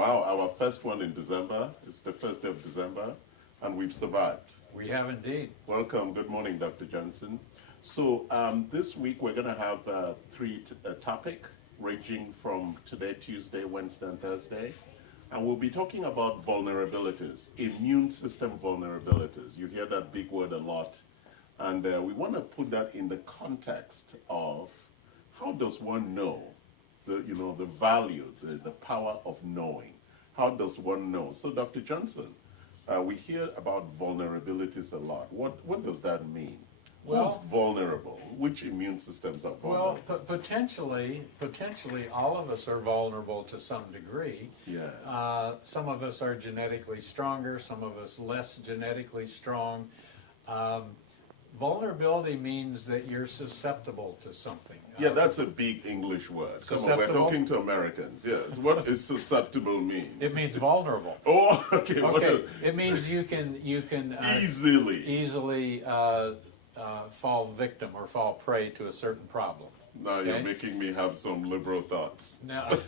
Wow, our first one in December. It's the first day of December, and we've survived. We have indeed. Welcome. Good morning, Dr. Johnson. So this week we're going to have three topics ranging from today, Tuesday, Wednesday, and Thursday. And we'll be talking about vulnerabilities, immune system vulnerabilities. You hear that big word a lot. And we want to put that in the context of how does one know the value, the power of knowing. How does one know? So Dr. Johnson, we hear about vulnerabilities a lot. What does that mean? Well, who's vulnerable? Which immune systems are vulnerable? Well, potentially, all of us are vulnerable to some degree. Yes. Some of us are genetically stronger, some of us less genetically strong. Vulnerability means that you're susceptible to something. Yeah, that's a big English word. Come on, we're talking to Americans. Yes. What does susceptible mean? It means vulnerable. Oh, okay. Okay. It means you can easily fall victim or fall prey to a certain problem. Now you're making me have some liberal thoughts. No.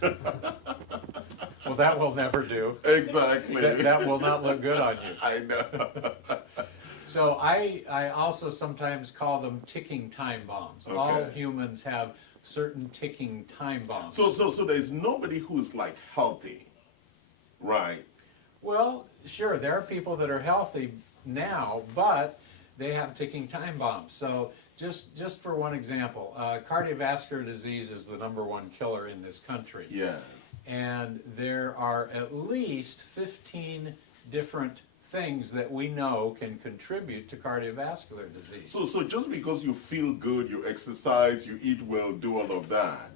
Well, that will never do. Exactly. That will not look good on you. I know. So I also sometimes call them ticking time bombs. Okay. All humans have certain ticking time bombs. So there's nobody who's like healthy, right? Well, sure, there are people that are healthy now, but they have ticking time bombs. So just for one example, cardiovascular disease is the #1 killer in this country. Yes. And there are at least 15 different things that we know can contribute to cardiovascular disease. So just because you feel good, you exercise, you eat well, do all of that,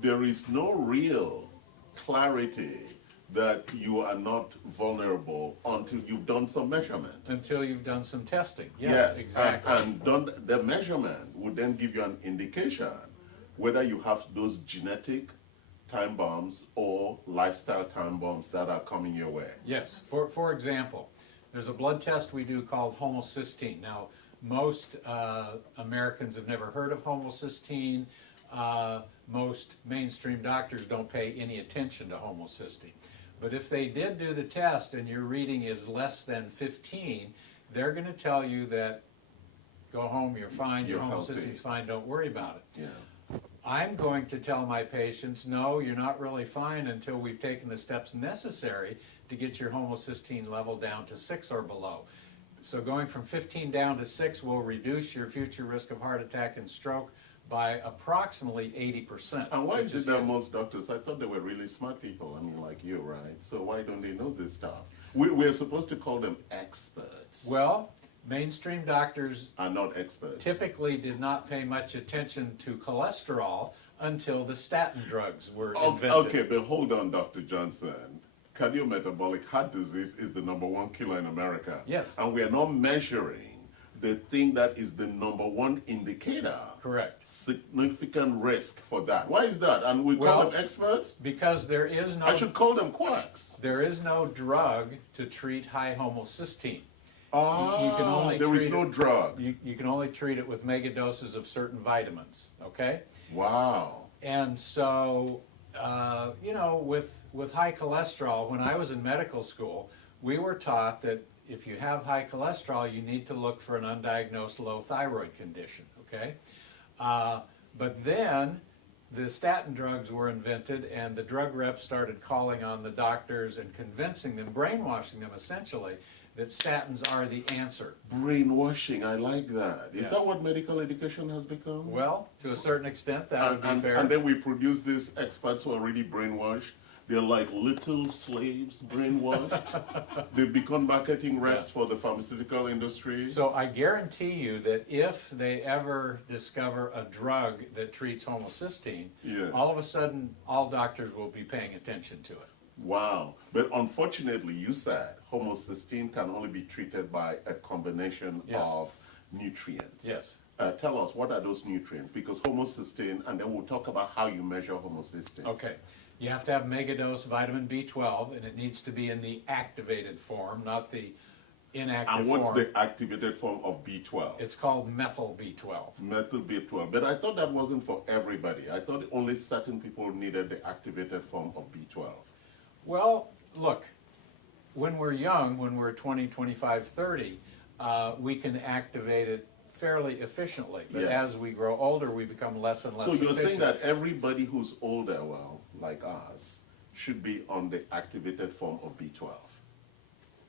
there is no real clarity that you are not vulnerable until you've done some measurement. Until you've done some testing. Yes, Exactly. And done the measurement would then give you an indication whether you have those genetic time bombs or lifestyle time bombs that are coming your way. Yes. For example, there's a blood test we do called homocysteine. Now, most Americans have never heard of homocysteine. Most mainstream doctors don't pay any attention to homocysteine. But if they did do the test and your reading is less than 15, they're going to tell you that go home, you're fine, your homocystine's fine, don't worry about it. Yeah. I'm going to tell my patients, no, you're not really fine until we've taken the steps necessary to get your homocysteine level down to 6 or below. So going from 15 down to 6 will reduce your future risk of heart attack and stroke by approximately 80%. And why is it that most doctors, I thought they were really smart people, I mean like you, right? So why don't they know this stuff? We're supposed to call them experts. Well, mainstream doctors are not experts. Typically did not pay much attention to cholesterol until the statin drugs were invented. Okay, but hold on, Dr. Johnson. Cardiometabolic heart disease is the #1 killer in America. Yes. And we are not measuring the thing that is the #1 indicator. Correct. Significant risk for that. Why is that? And we call them experts? Because there is no... I should call them quacks. There is no drug to treat high homocysteine. There is no drug. You can only treat it with mega doses of certain vitamins, okay? Wow. And so, with high cholesterol, when I was in medical school, we were taught that if you have high cholesterol, you need to look for an undiagnosed low thyroid condition, okay? But then the statin drugs were invented and the drug reps started calling on the doctors and convincing them, brainwashing them essentially, that statins are the answer. Brainwashing, I like that. Is that what medical education has become? Well, to a certain extent, that would be fair. And then we produce these experts who are already brainwashed. They're like little slaves brainwashed. They've become marketing reps for the pharmaceutical industry. So I guarantee you that if they ever discover a drug that treats homocysteine, all of a sudden all doctors will be paying attention to it. Wow. But unfortunately, you said homocysteine can only be treated by a combination of nutrients. Yes. Tell us, what are those nutrients? Because homocysteine, and then we'll talk about how you measure homocysteine. Okay. You have to have megadose vitamin B12, and it needs to be in the activated form, not the inactive form. And what's the activated form of B12? It's called methyl B12. Methyl B12. But I thought that wasn't for everybody. I thought only certain people needed the activated form of B12. Well, look, when we're young, when we're 20, 25, 30, we can activate it fairly efficiently. But Yes. as we grow older, we become less and less So you're efficient. saying that everybody who's older, well, like us, should be on the activated form of B12?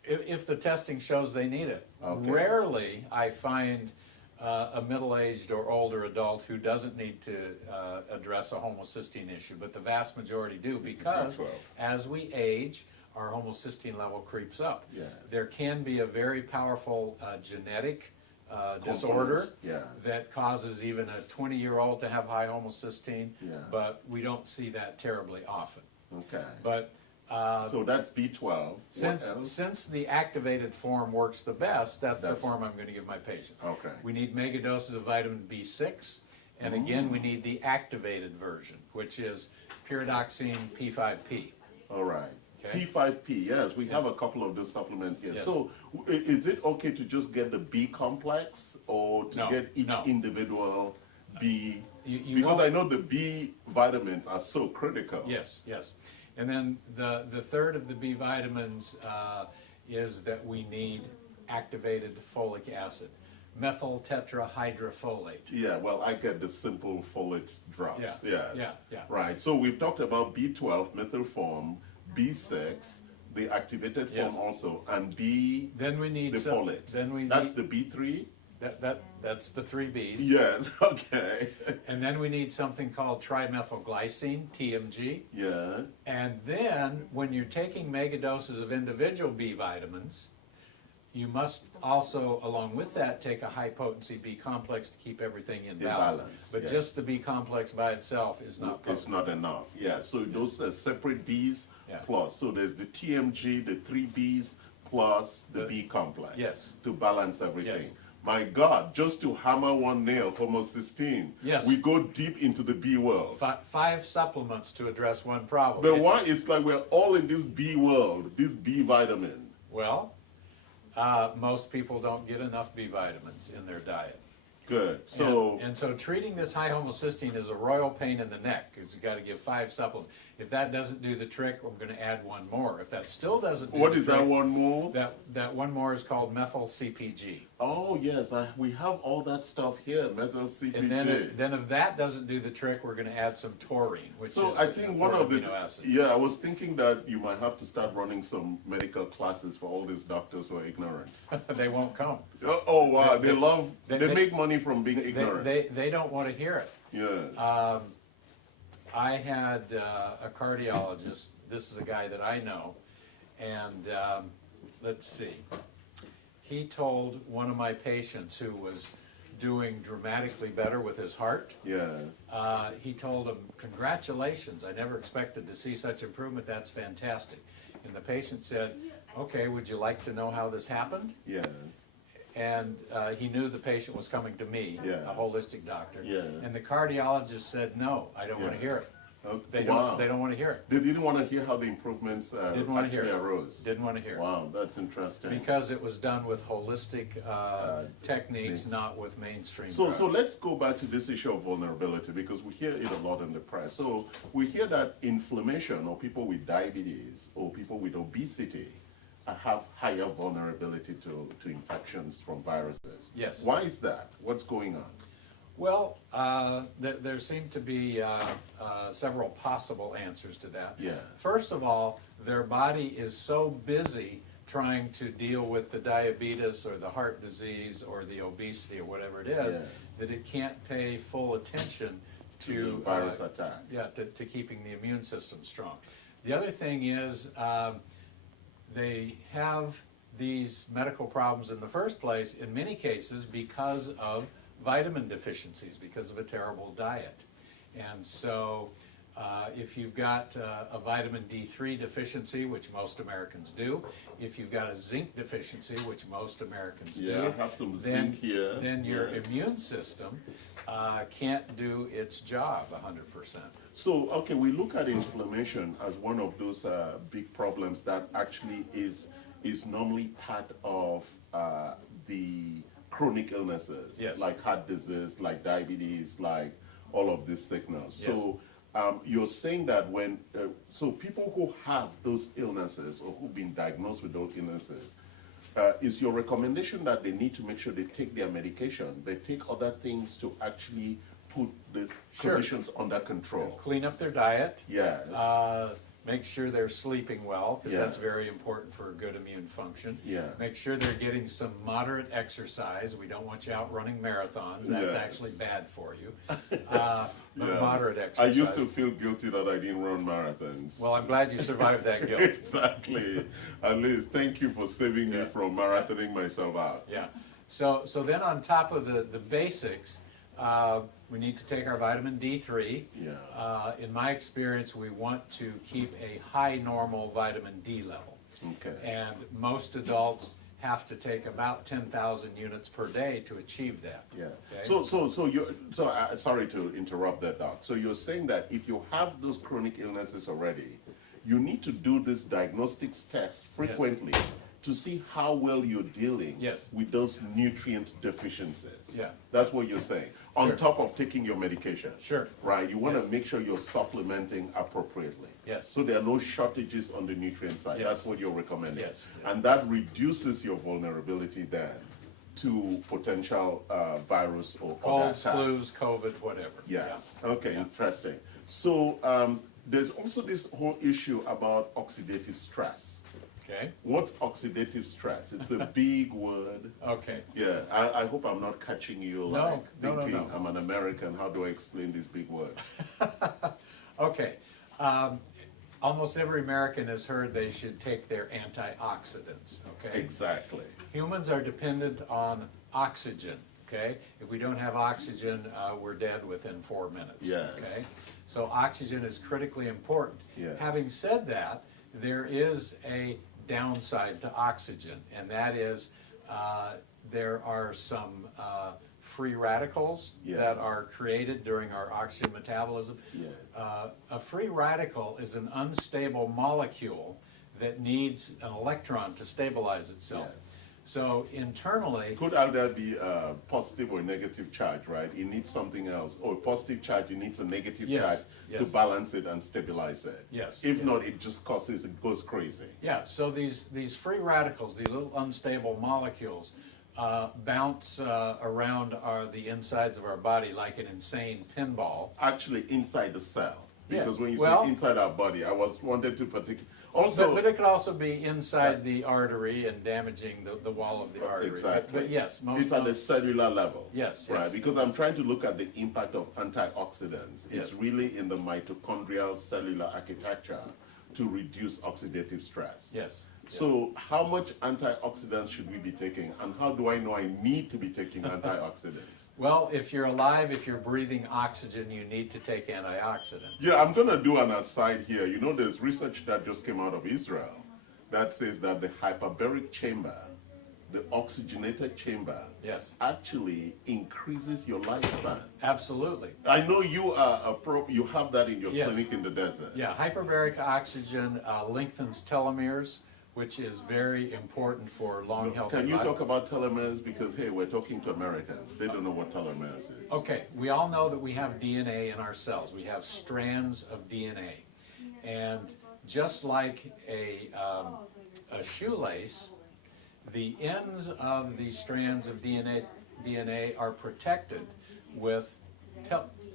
If the testing shows they need it. Okay. Rarely I find a middle-aged or older adult who doesn't need to address a homocysteine issue, but the vast majority do, because B12. as we age, our homocysteine level creeps up. Yes. There can be a very powerful genetic disorder Yes. that causes even a 20-year-old to have high homocysteine, Yeah. but we don't see that terribly often. Okay. But So that's B12. What else? since the activated form works the best, that's the That's- form I'm going to give my patient. Okay. We need mega doses of vitamin B6, and again, we need the activated version, which is pyridoxine P5P. All right. Okay. P5P, yes, we have a couple of those supplements here. Yes. So is it okay to just get the B complex or to No, get each no. individual B? You Because won't- I know the B vitamins are so critical. Yes, yes. And then the third of the B vitamins is that we need activated folic acid, methyl tetrahydrofolate. Yeah, well, I get the simple folate drops. Yeah, Yes. yeah. Right. So we've talked about B12 methyl form, B6, the activated form Yes. also, and B Then we need the some- folate. Then we That's need the B3. that's the three Bs. Yes. Okay. And then we need something called trimethylglycine, TMG. Yeah. And then, when you're taking mega doses of individual B vitamins, you must also, along with that, take a high potency B complex to keep everything in balance. balance, But yes. just the B complex by itself is not It's potent. not enough. Yeah. So those are separate Bs Yeah. plus. So there's the TMG, the three Bs plus the B complex. Yes. To balance everything. Yes. My God, just to hammer one nail, homocysteine. Yes. We go deep into the B world. Five supplements to address one problem. But why it's like we're all in this B world, this B vitamin. Well, most people don't get enough B vitamins in their diet. Good. So And so treating this high homocysteine is a royal pain in the neck, because you got to give 5 supplements. If that doesn't do the trick, I'm going to add one more. If that still doesn't do what the is trick, that one more? That one more is called methyl CPG. Oh yes, we have all that stuff here, methyl CPG. And then if that doesn't do the trick, we're going to add some taurine, which So is I think one of the amino acid. yeah, I was thinking that you might have to start running some medical classes for all these doctors who are ignorant. They won't come. Oh wow, they love they- they they- make money from being ignorant. They don't want to hear it. Yeah. I had a cardiologist, this is a guy that I know, and let's see. He told one of my patients who was doing dramatically better with his heart, Yeah. he told him, "Congratulations, I never expected to see such improvement, that's fantastic." And the patient said, "Okay, would you like to know how this happened?" Yes. And he knew the patient was coming to me, Yeah. a holistic doctor. Yeah. And the cardiologist said, "No, I don't want to Yeah. hear it. Okay. They don't want to hear it. They didn't want to hear how the improvements Didn't want to hear actually it. arose. Didn't want to hear it. Wow, that's interesting. Because it was done with holistic techniques, this- not with mainstream So drugs. let's go back to this issue of vulnerability, because we hear it a lot in the press. So we hear that inflammation, or people with diabetes or people with obesity have higher vulnerability to infections from viruses. Yes. Why is that? What's going on? Well, there seem to be several possible answers to that. Yeah. First of all, their body is so busy trying to deal with the diabetes or the heart disease or the obesity or whatever it is, Yeah. that it can't pay full attention To to the virus attack. Yeah, to keeping the immune system strong. The other thing is they have these medical problems in the first place, in many cases, because of vitamin deficiencies, because of a terrible diet. And so if you've got a vitamin D3 deficiency, which most Americans do, if you've got a zinc deficiency, which most Americans Yeah, do, I have some then, zinc here. then your Yes. immune system can't do its job 100%. So, okay, we look at inflammation as one of those big problems that actually is normally part of the chronic illnesses, Yes. like heart disease, like diabetes, like all of these sickness. Yes. So, you're saying that when, so people who have those illnesses or who've been diagnosed with those illnesses, is your recommendation that they need to make sure they take their medication, they take other things to actually put the Sure. conditions under control? Clean up their diet. Yes. Make sure they're sleeping well, because that's Yes. very important for good immune function. Yeah. Make sure they're getting some moderate exercise. We don't want you out running marathons. That's Yes. actually bad for you. But Yes. moderate I exercise. used to feel guilty that I didn't run marathons. Well, I'm glad you survived that guilt. Exactly. At least, thank you for saving me Yeah. from marathoning myself out. Yeah. So then on top of the basics, we need to take our vitamin D3. Yeah. In my experience, we want to keep a high normal vitamin D level. Okay. And most adults have to take about 10,000 units per day to achieve that. Yeah. Okay? Sorry to interrupt that, Doc. So you're saying that if you have those chronic illnesses already, you need to do this diagnostics test frequently to see how well you're dealing Yes. with those nutrient deficiencies. Yeah. That's what you're saying. On Sure. top of taking your medication. Sure. Right? You want to Yes. make sure you're supplementing appropriately. Yes. So there are no shortages on the nutrient side. Yes. That's what you're recommending. Yes. And that reduces your vulnerability then to potential virus or other Colds, attacks. flus, COVID, whatever. Yes. Yeah. Okay, Yeah. interesting. So there's also this whole issue about oxidative stress. Okay, What's oxidative stress? It's a big word. okay. Yeah, I hope I'm not catching you like no, thinking no. I'm an American. How do I explain this big word? Okay. Almost every American has heard they should take their antioxidants, okay? Exactly. Humans are dependent on oxygen, okay? If we don't have oxygen, we're dead within 4 minutes, Yes. okay? So oxygen is critically important. Yes. Having said that, there is a downside to oxygen, and that is there are some free radicals Yes. that are created during our oxygen metabolism. Yes. A free radical is an unstable molecule that needs an electron to stabilize itself. Yes. So internally, Could either be a positive or negative charge, right? It needs something else. Or a positive charge, it needs a negative Yes, charge to yes. balance it and stabilize it. Yes, If yeah. not, it just it goes crazy. yeah, so these free radicals, these little unstable molecules, bounce around the insides of our body like an insane pinball. Actually, inside the cell. Yeah, Because when you well- say inside our body, I wanted to also. But it could also be inside the artery and damaging the wall of the artery. Exactly. But yes, It's at the cellular level. Yes, Right, yes. because I'm trying to look at the impact of antioxidants. It's Yes. really in the mitochondrial cellular architecture to reduce oxidative stress. Yes. So how much antioxidants should we be taking, and how do I know I need to be taking antioxidants? Well, if you're alive, if you're breathing oxygen, you need to take antioxidants. Yeah, I'm gonna do an aside here. You know, there's research that just came out of Israel that says that the hyperbaric chamber, the oxygenated chamber, Yes. actually increases your lifespan. Absolutely. I know you are you have that in your Yes. clinic in the desert. Yeah, hyperbaric oxygen lengthens telomeres, which is very important for long, healthy Can you life. talk about telomeres? Because, hey, we're talking to Americans. They don't know what telomeres is. Okay, we all know that we have DNA in our cells. We have strands of DNA. And just like a shoelace, the ends of the strands of DNA are protected with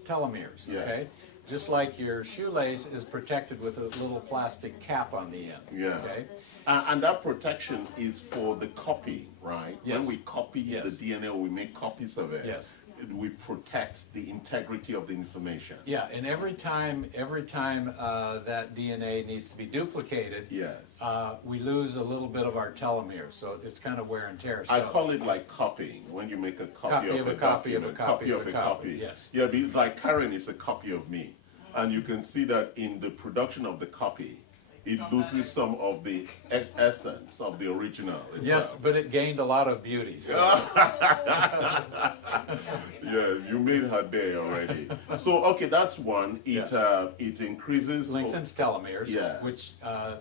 telomeres, Yes. okay? Just like your shoelace is protected with a little plastic cap on the end, Yeah. okay? And that protection is for the copy, right? Yes. When we copy the Yes. DNA or we make copies of it, Yes. we protect the integrity of the information. Yeah, and every time that DNA needs to be duplicated, Yes. we lose a little bit of our telomeres, so it's kind of wear and tear. I So- call it like copying, when you make a copy of a copy of a document, copy of of a a copy, copy. yes. Yeah, because like Karen is a copy of me. And you can see that in the production of the copy, it loses some of the essence of the original Yes, itself. but it gained a lot of beauty. So. Yeah, you made her day already. So, okay, that's one. It increases. Lengthens telomeres, Yes. which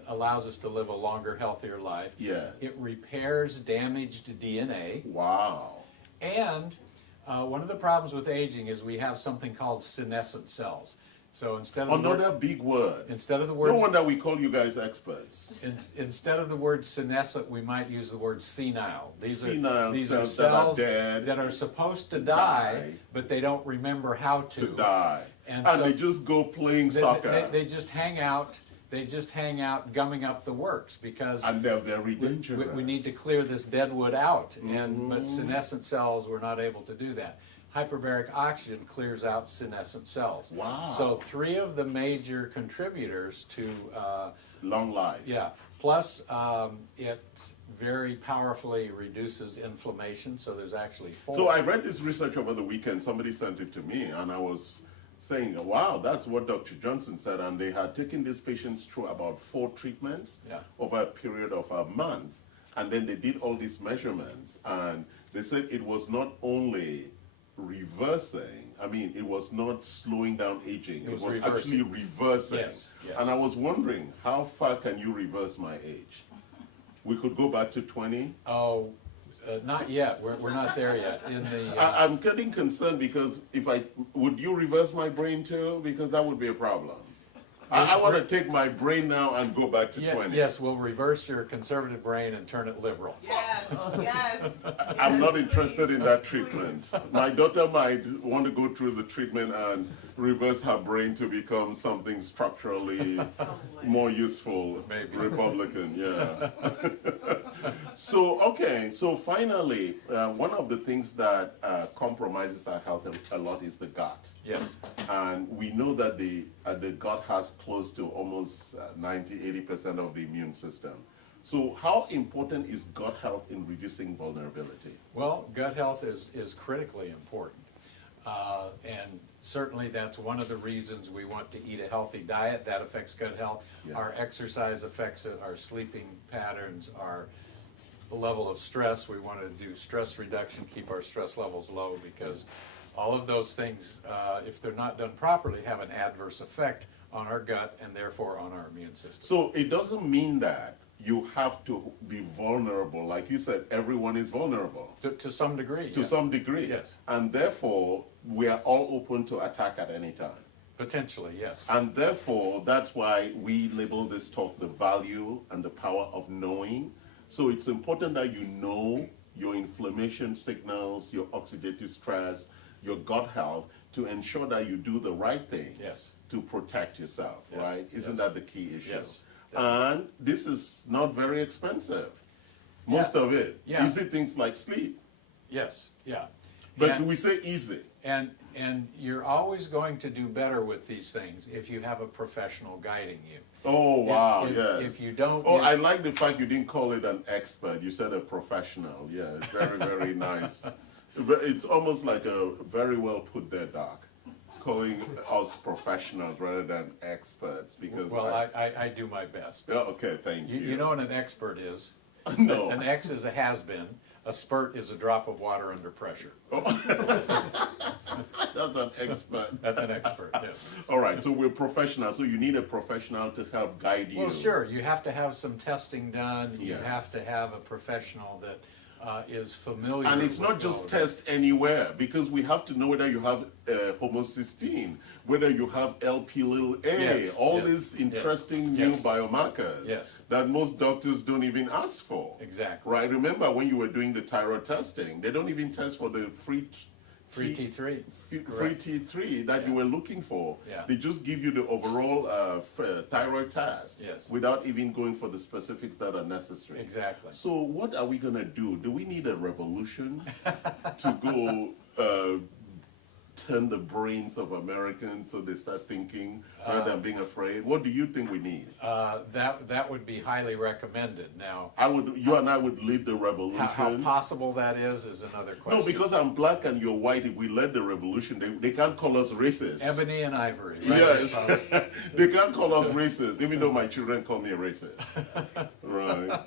allows us to live a longer, healthier life. Yes. It repairs damaged DNA. Wow. And one of the problems with aging is we have something called senescent cells. So instead of the Another word, big word. instead of the No word wonder we call you guys experts. instead of the word senescent, we might use the word senile. Senile These are cells that are cells dead, that are supposed to die, die. but they don't remember how To die. And And so they just go playing soccer. They just hang out. They just hang out, gumming up the works because And they're very we, dangerous. we need to clear this dead wood out. Mm-hmm. But senescent cells were not able to do that. Hyperbaric oxygen clears out senescent cells. Wow. So 3 of the major contributors to Long life. yeah. Plus, it very powerfully reduces inflammation. So there's actually 4. So I read this research over the weekend. Somebody sent it to me, and I was saying, wow, that's what Dr. Johnson said. And they had taken these patients through about 4 treatments over a period of a month. And then they did all these measurements. And they said it was not only reversing, I mean, it was not slowing down aging. It was reversing. actually reversing. Yes, yes. And I was wondering, how far can you reverse my age? We could go back to 20? Oh, not yet. We're not there yet. In the I'm getting concerned because would you reverse my brain too? Because that would be a problem. I want to take my brain now and go back to 20. yes, we'll reverse your conservative brain and turn it liberal. Yes, yes. I'm not interested in that treatment. My daughter might want to go through the treatment and reverse her brain to become something structurally more useful. Maybe. Republican, yeah. So finally, one of the things that compromises our health a lot is the gut. Yes. And we know that the gut has close to almost 90–80% of the immune system. So how important is gut health in reducing vulnerability? Well, gut health is critically important. And certainly that's one of the reasons we want to eat a healthy diet. That affects gut health. Yeah. Our exercise affects it, our sleeping patterns, our level of stress. We want to do stress reduction, keep our stress levels low, because all of those things, if they're not done properly, have an adverse effect on our gut and therefore on our immune system. So it doesn't mean that you have to be vulnerable. Like you said, everyone is vulnerable. To some degree. To yeah. some degree. Yes. And therefore, we are all open to attack at any time. Potentially, yes. And therefore, that's why we label this talk the value and the power of knowing. So it's important that you know your inflammation signals, your oxidative stress, your gut health, to ensure that you do the right things Yes. to protect yourself, Yes, right? Isn't yes. that the key issue? Yes, And this is not very expensive. Most of it. Yeah. Easy things like sleep. Yes, yeah. But And- we say easy. And you're always going to do better with these things if you have a professional guiding you. Oh, wow, yes. If you don't. Oh, if- I like the fact you didn't call it an expert. You said a professional. Yeah, it's very, very nice. It's almost like a very well put there, Doc. Calling us professionals rather than experts because. Well, I do my best. Oh, okay, thank you. You know what an expert is? No. An X is a has-been. A spurt is a drop of water under pressure. That's an expert. That's an expert, yes. All right, so we're professionals, so you need a professional to help guide you. Well, sure, you have to have some testing done. You Yes. have to have a professional that is familiar. And it's not with just all of test anywhere, because we have to know whether you have homocysteine, whether you have LP-A, Yes, all yes, these yes, interesting new yes. biomarkers Yes. that most doctors don't even ask for. Exactly. Right? Remember when you were doing the thyroid testing, they don't even test for the free T3. free Correct. T3 that you were looking for. Yeah. They just give you the overall thyroid test Yes. without even going for the specifics that are necessary. Exactly. So what are we gonna do? Do we need a revolution to go turn the brains of Americans so they start thinking rather than being afraid? What do you think we need? That would be highly recommended. Now, You and I would lead the how revolution. possible that is another question. No, because I'm black and you're white. If we led the revolution, they can't call us racist. Ebony and ivory. Right? Yes, they can't call us racist, even though my children call me a racist. Right.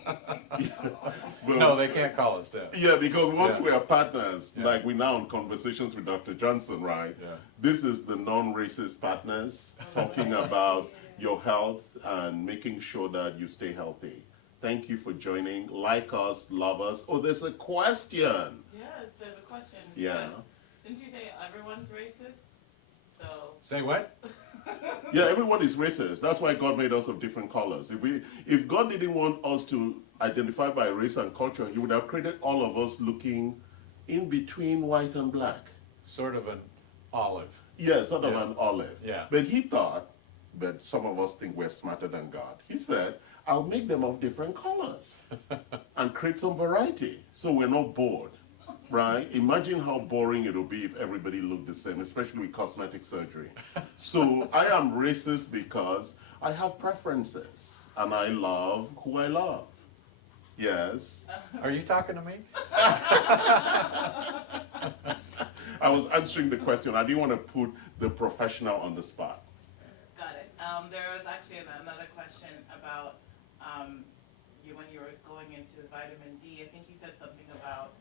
But- No, they can't call us that. Yeah, because once Yeah. we are partners, Yeah. like we're now in conversations with Dr. Johnson, right? Yeah. This is the non-racist partners talking about your health and making sure that you stay healthy. Thank you for joining. Like us, love us. Oh, there's a question. Yes, there's a question. Yeah. Didn't you say everyone's racist? So, Say what? Yeah, everyone is racist. That's why God made us of different colors. If God didn't want us to identify by race and culture, He would have created all of us looking in between white and black. Sort of an olive. Yeah, sort of Yeah. an olive. Yeah. But He thought, but some of us think we're smarter than God. He said, I'll make them of different colors and create some variety so we're not bored. Right? Imagine how boring it would be if everybody looked the same, especially with cosmetic surgery. So I am racist because I have preferences and I love who I love. Yes. Are you talking to me? I was answering the question. I didn't want to put the professional on the spot. Got it. There was actually another question about you when you were going into vitamin D. I think you said something about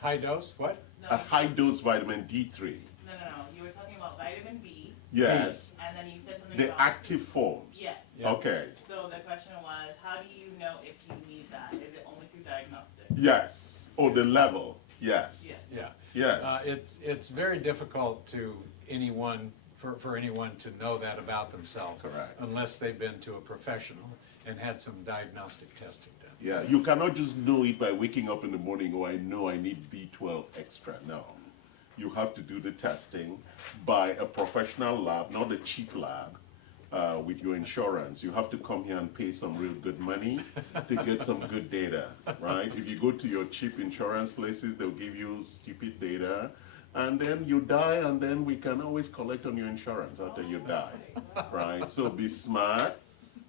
High dose, what? No, A high dose vitamin D3. no. You were talking about vitamin B, Yes. and then you said something The about active forms. Yes. Yeah. Okay. So the question was, how do you know if you need that? Is it only through diagnostic? Yes. Oh, the level. Yes. Yes. Yeah. Yes. It's very difficult to anyone, for anyone to know that about themselves. Correct. Unless they've been to a professional and had some diagnostic testing done. Yeah, you cannot just know it by waking up in the morning, oh, I know I need B12 extra. No. You have to do the testing by a professional lab, not a cheap lab, with your insurance. You have to come here and pay some real good money to get some good data, right? If you go to your cheap insurance places, they'll give you stupid data, and then you die, and then we can always collect on your insurance after you die, right? So be smart.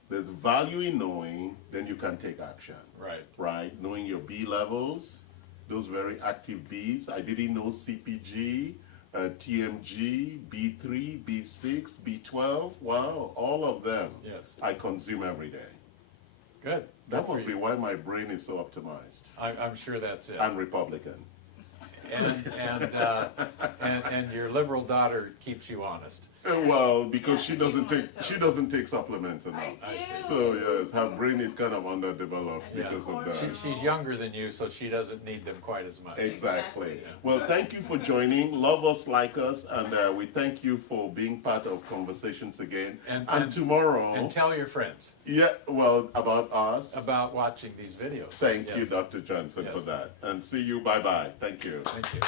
There's value in knowing, then you can take action. Right. Right? Knowing your B levels, those very active Bs. I didn't know CPG, TMG, B3, B6, B12. Wow, all of them. Yes. I consume every day. Good. That Good for must be you. why my brain is so optimized. I'm sure that's it. I'm Republican. And your liberal daughter keeps you honest. Well, because Yeah, she doesn't take supplements enough. I do. So yes, her brain is kind of underdeveloped Yeah. because of that. She's younger than you, so she doesn't need them quite as much. Exactly. Exactly. Well, thank you for joining. Love us, like us, and we thank you for being part of Conversations again. And tomorrow, And tell your friends yeah, well, about us. about watching these videos. Thank you, Yes. Dr. Johnson, for Yes. that. And see you. Bye-bye. Thank you. Thank you.